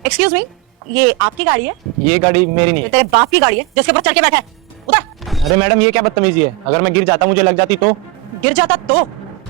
Excuse me, ये आपकी गाड़ी है? ये गाड़ी मेरी नहीं ये है। तेरे बाप की गाड़ी है जिसके ऊपर चढ़ के बैठा है। उधर अरे मैडम ये क्या बदतमीजी है, अगर मैं गिर जाता मुझे लग जाती तो? गिर जाता तो?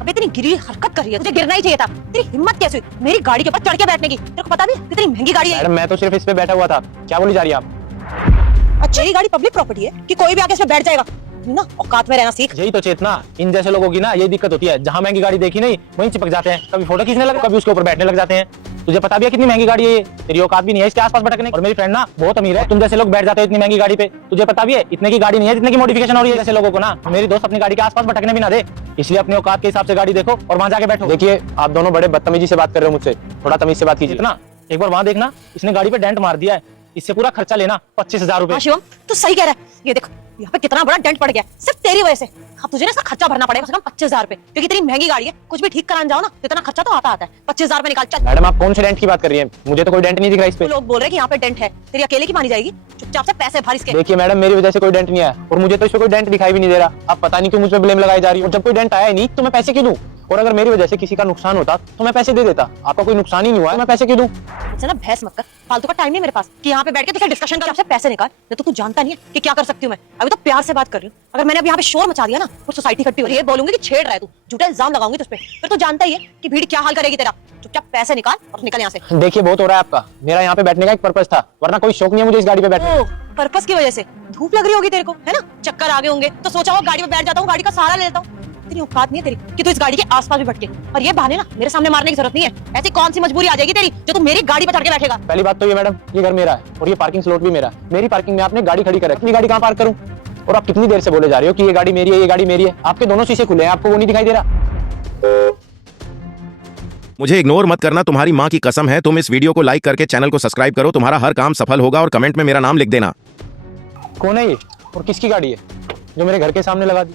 अबे इतनी गिरी हरकत कर रही है, तुझे गिरना ही चाहिए था। तेरी हिम्मत कैसे हुई मेरी गाड़ी के ऊपर चढ़ के बैठने की? तेरे को पता भी है कितनी महंगी गाड़ी है? मैडम मैं तो सिर्फ इस पे बैठा हुआ था, क्या बोली जा रही है आप? अच्छा, ये गाड़ी पब्लिक प्रॉपर्टी है कि कोई भी आके इसमें बैठ जाएगा? ना औकात में रहना सीख। यही तो चेतना, इन जैसे लोगों की ना यही दिक्कत होती है, जहाँ महंगी गाड़ी देखी नहीं वहीं चिपक जाते हैं, कभी फोटो खींचने लगे कभी उसके ऊपर बैठने लग जाते हैं। तुझे पता भी है कितनी महंगी गाड़ी है ये? तेरी औकात भी नहीं है इसके आसपास भटकने। और मेरी फ्रेंड ना बहुत अमीर है, तुम जैसे लोग बैठ जाते हो इतनी महंगी गाड़ी पे। तुझे पता भी है इतने की गाड़ी नहीं है जितने की मॉडिफिकेशन हो रही है। जैसे लोगों को ना मेरी दोस्त अपनी गाड़ी के आसपास भटकने भी ना दे, इसलिए अपनी औकात के हिसाब से गाड़ी देखो और वहाँ जाके बैठो। देखिए आप दोनों बड़े बदतमीजी से बात कर रहे हो मुझसे, थोड़ा तमीज से बात कीजिए ना। एक बार वहाँ देखना, इसने गाड़ी पे डेंट मार दिया है, इससे पूरा खर्चा लेना 25,000 रुपए। हाँ शिवम, तू सही कह रहा है। ये देख यहाँ पे कितना बड़ा डेंट पड़ गया है, सिर्फ तेरी वजह से। अब तुझे ना इसका खर्चा भरना पड़ेगा, कम 25,000 रुपए, क्योंकि इतनी महंगी गाड़ी है। कुछ भी ठीक कराने जाओ ना तो इतना खर्चा तो आता है। 25,000 रुपए निकाल चल। मैडम आप कौन से डेंट की बात कर रही हैं? मुझे तो कोई डेंट नहीं दिख रहा इस पे। लोग बोल रहे हैं कि यहाँ पे डेंट है, तेरी अकेले की मानी जाएगी? चुपचाप से पैसे भर इसके। देखिए मैडम मेरी वजह से कोई डेंट नहीं आया और मुझे तो इस पे कोई डेंट दिखाई भी नहीं दे रहा। आप पता नहीं क्यों मुझ पे ब्लेम लगाई जा रही हो। जब कोई डेंट आया ही नहीं तो मैं पैसे क्यों दूं? और अगर मेरी वजह से किसी का नुकसान होता तो मैं पैसे दे देता। आपका कोई नुकसान ही नहीं हुआ है, मैं पैसे क्यों दूं? मुझसे ना बहस मत कर, फालतू का टाइम नहीं मेरे पास कि यहाँ पे बैठ के तुझे डिस्कशन कर। आपसे पैसे निकाल, नहीं तो तू जानता नहीं है कि क्या कर सकती हूँ मैं। अभी तो प्यार से बात कर रही हूँ। अगर मैंने अब यहाँ पे शोर मचा दिया ना तो सोसाइटी इकट्ठी हो रही है, बोलूंगी कि छेड़ रहा है तू, झूठा इल्जाम लगाऊंगी तुझ पे। फिर तो जानता ही है कि भीड़ क्या हाल करेगी तेरा। चुपचाप पैसे निकाल और निकल यहाँ से। देखिए बहुत हो रहा है आपका, मेरा यहाँ पे बैठने का एक पर्पस था, वरना कोई शौक नहीं है मुझे इस गाड़ी पे बैठने। ओ, पर्पस की वजह से धूप लग रही होगी तेरे को, है ना? चक्कर आ गए होंगे तो सोचा वो गाड़ी में बैठ जाता हूँ, गाड़ी का सहारा ले लेता हूँ। तेरी औकात नहीं है तेरी कि तू इस गाड़ी के आसपास भी भटके। और ये बहाने ना मेरे सामने मारने की जरूरत नहीं है। ऐसी कौन सी मजबूरी आ जाएगी तेरी जो तू मेरी गाड़ी पर चढ़ के बैठेगा? पहली बात तो ये मैडम, ये घर मेरा है और ये पार्किंग स्लॉट भी मेरा है। मेरी पार्किंग में आपने गाड़ी खड़ी कर रखी, अपनी गाड़ी कहाँ पार्क करूँ? और आप कितनी देर से बोले जा रहे हो कि ये गाड़ी मेरी है, ये गाड़ी मेरी है? आपके दोनों शीशे खुले हैं, आपको वो नहीं दिखाई दे रहा? मुझे इग्नोर मत करना, तुम्हारी माँ की कसम है। तुम इस वीडियो को लाइक करके चैनल को सब्सक्राइब करो, तुम्हारा हर काम सफल होगा। और कमेंट में मेरा नाम लिख देना। कौन है ये और किसकी गाड़ी है जो मेरे घर के सामने लगा दी?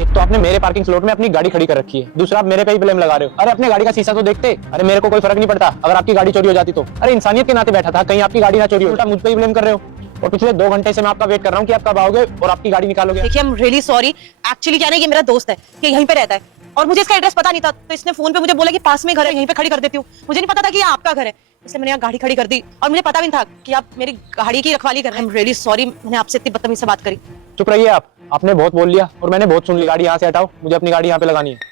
एक तो आपने मेरे पार्किंग स्लॉट में अपनी गाड़ी खड़ी कर रखी है, दूसरा आप मेरे पे ही ब्लेम लगा रहे हो। अरे अपने गाड़ी का शीशा तो देखते। अरे मेरे को कोई फर्क नहीं पड़ता अगर आपकी गाड़ी चोरी हो जाती तो। अरे इंसानियत के नाते बैठा था, कहीं आपकी गाड़ी ना चोरी हो, उल्टा मुझ पे ही ब्लेम कर रहे हो। और पिछले 2 घंटे से मैं आपका वेट कर रहा हूँ कि आप कब आओगे और आपकी गाड़ी निकालोगे। देखिए, I am really sorry. Actually क्या है ना, ये मेरा दोस्त है, ये यहीं पे रहता है और मुझे इसका एड्रेस पता नहीं था, तो इसने फोन पे मुझे बोला कि पास में घर है, यहीं पे खड़ी कर देती हूँ। मुझे नहीं पता था कि ये आपका घर है, इसलिए मैंने यहाँ गाड़ी खड़ी कर दी। और मुझे पता भी नहीं था कि आप मेरी गाड़ी की रखवाली कर रहे हैं। आई एम रियली सॉरी, मैंने आपसे इतनी बदतमीजी से बात करी। चुप रहिए आप, आपने बहुत बोल लिया और मैंने बहुत सुन लिया। गाड़ी यहाँ से हटाओ, मुझे अपनी गाड़ी यहाँ पे लगानी है।